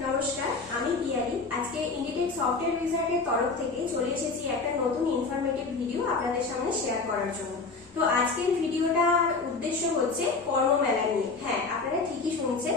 নমস্কার, আমি পিয়ালি। আজকে ইন্ডিটেক সফটওয়্যার উইজার্ডের তরফ থেকে চলে এসেছি একটা নতুন ইনফরমেটিভ ভিডিও আপনাদের সামনে শেয়ার করার জন্য। তো আজকের ভিডিওটার উদ্দেশ্য হচ্ছে কর্মমেলা নিয়ে। হ্যাঁ, আপনারা ঠিকই শুনছেন,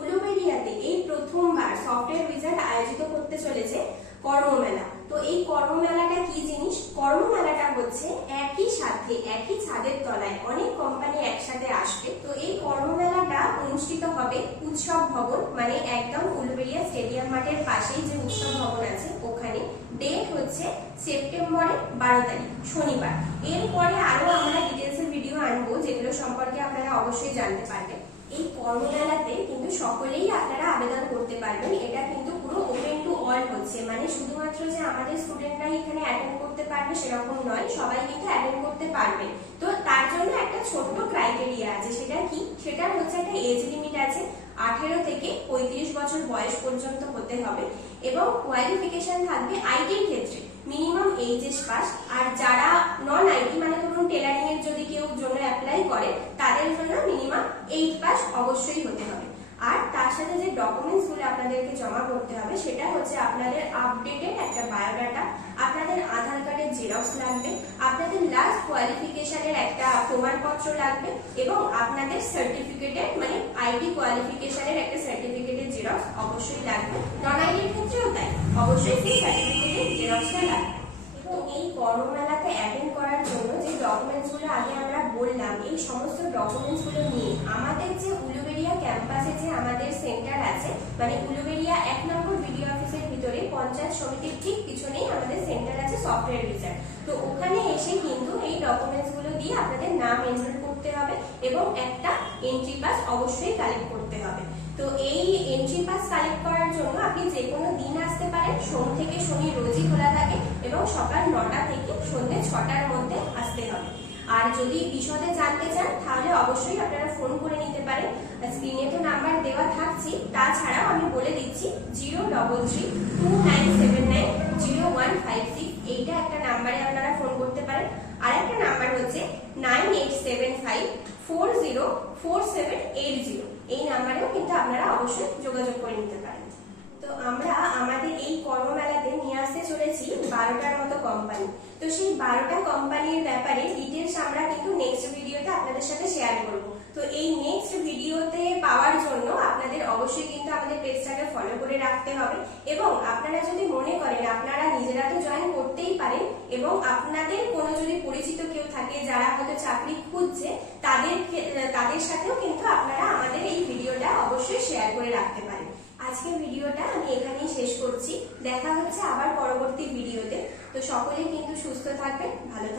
উলুবেড়িয়াতে এই প্রথমবার সফটওয়্যার উইজার্ড আয়োজিত করতে চলেছে কর্মমেলা। তো এই কর্মমেলাটা কি জিনিস? কর্মমেলাটা হচ্ছে একই সাথে একই ছাদের তলায় অনেক কোম্পানি একসাথে আসবে। তো এই কর্মমেলাটা অনুষ্ঠিত হবে উৎসব ভবন, মানে একদম উলুবেড়িয়া স্টেডিয়াম মাঠের পাশেই যে উৎসব ভবন আছে ওখানে। ডেট হচ্ছে সেপ্টেম্বরের 12 তারিখ, শনিবার। এরপরে আরো আমরা ডিটেলসের ভিডিও আনবো, যেগুলো সম্পর্কে আপনারা অবশ্যই জানতে পারবেন। এই কর্মমেলাতে কিন্তু সকলেই আপনারা আবেদন করতে পারবেন। এটা কিন্তু পুরো ওপেন টু অল হচ্ছে, মানে শুধুমাত্র যে আমাদের স্টুডেন্টরাই এখানে অ্যাটেন্ড করতে পারবে সেরকম নয়, সবাই কিন্তু অ্যাটেন্ড করতে পারবে। তো তার জন্য একটা ছোট্ট ক্রাইটেরিয়া আছে। সেটা কি? সেটা হচ্ছে একটা এজ লিমিট আছে। 18 থেকে 35 বছর বয়স পর্যন্ত হতে হবে এবং কোয়ালিফিকেশন থাকবে আইটির ক্ষেত্রে মিনিমাম এইচএস পাস। আর যারা নন আইটি, মানে ধরুন টেলারিং এর যদি কেউ জন্য অ্যাপ্লাই করে, তাদের জন্য মিনিমাম 8 পাস অবশ্যই হতে হবে। আর তার সাথে যে ডকুমেন্টস গুলো আপনাদেরকে জমা করতে হবে সেটা হচ্ছে আপনাদের আপডেটেড একটা বায়োডাটা, আপনাদের আধার কার্ডের জেরক্স লাগবে, আপনাদের লাস্ট কোয়ালিফিকেশনের একটা প্রমাণপত্র লাগবে এবং আপনাদের সার্টিফিকেটের, মানে আইটি কোয়ালিফিকেশনের একটা সার্টিফিকেটের জেরক্স অবশ্যই লাগবে। নন আইটির ক্ষেত্রেও তাই, অবশ্যই সেই সার্টিফিকেটের জেরক্সটা লাগবে। এবং এই কর্মমেলাতে অ্যাটেন্ড করার জন্য যে ডকুমেন্টস গুলো আগে আমরা বললাম, এই সমস্ত ডকুমেন্টস গুলো নিয়ে আমাদের যে উলুবেড়িয়া ক্যাম্পাসে যে আমাদের সেন্টার আছে, মানে উলুবেড়িয়া 1 নম্বর বিডিও অফিসের ভিতরে পঞ্চায়েত সমিতির ঠিক পিছনেই আমাদের সেন্টার আছে সফটওয়্যার উইজার্ড। তো ওখানে এসে কিন্তু এই ডকুমেন্টস গুলো দিয়ে আপনাদের নাম এনরোল করতে হবে এবং একটা এন্ট্রি পাস অবশ্যই কালেক্ট করতে হবে। তো এই এন্ট্রি পাস কালেক্ট করার জন্য আপনি যে কোনো দিন আসতে পারেন। সোম থেকে শনি রোজই খোলা থাকে এবং সকাল 9টা থেকে সন্ধ্যে 6টার মধ্যে আসতে হবে। আর যদি বিশদে জানতে চান তাহলে অবশ্যই আপনারা ফোন করে নিতে পারেন। স্ক্রিনে তো নাম্বার দেওয়া থাকছে, তাছাড়াও আমি বলে দিচ্ছি 03329790156, এইটা একটা নাম্বারে আপনারা ফোন করতে পারেন। আর একটা নাম্বার হচ্ছে 9875404780, এই নাম্বারেও কিন্তু আপনারা অবশ্যই যোগাযোগ করে নিতে পারেন। তো আমরা আমাদের এই কর্মমেলাতে নিয়ে আসতে চলেছি 12টার মতো কোম্পানি। তো সেই 12টা কোম্পানির ব্যাপারে ডিটেলস আমরা কিন্তু নেক্সট ভিডিওতে আপনাদের সাথে শেয়ার করব। তো এই নেক্সট ভিডিওতে পাওয়ার জন্য আপনাদের অবশ্যই কিন্তু আমাদের পেজটাকে ফলো করে রাখতে হবে। এবং আপনারা যদি মনে করেন আপনারা নিজেরা তো জয়েন করতেই পারেন, এবং আপনাদের কোনো যদি পরিচিত কেউ থাকে যারা হয়তো চাকরি খুঁজছে, তাদের সাথেও কিন্তু আপনারা আমাদের এই ভিডিওটা অবশ্যই শেয়ার করে রাখতে পারেন। আজকের ভিডিওটা আমি এখানেই শেষ করছি। দেখা হচ্ছে আবার পরবর্তী ভিডিওতে। তো সকলেই কিন্তু সুস্থ থাকবেন, ভালো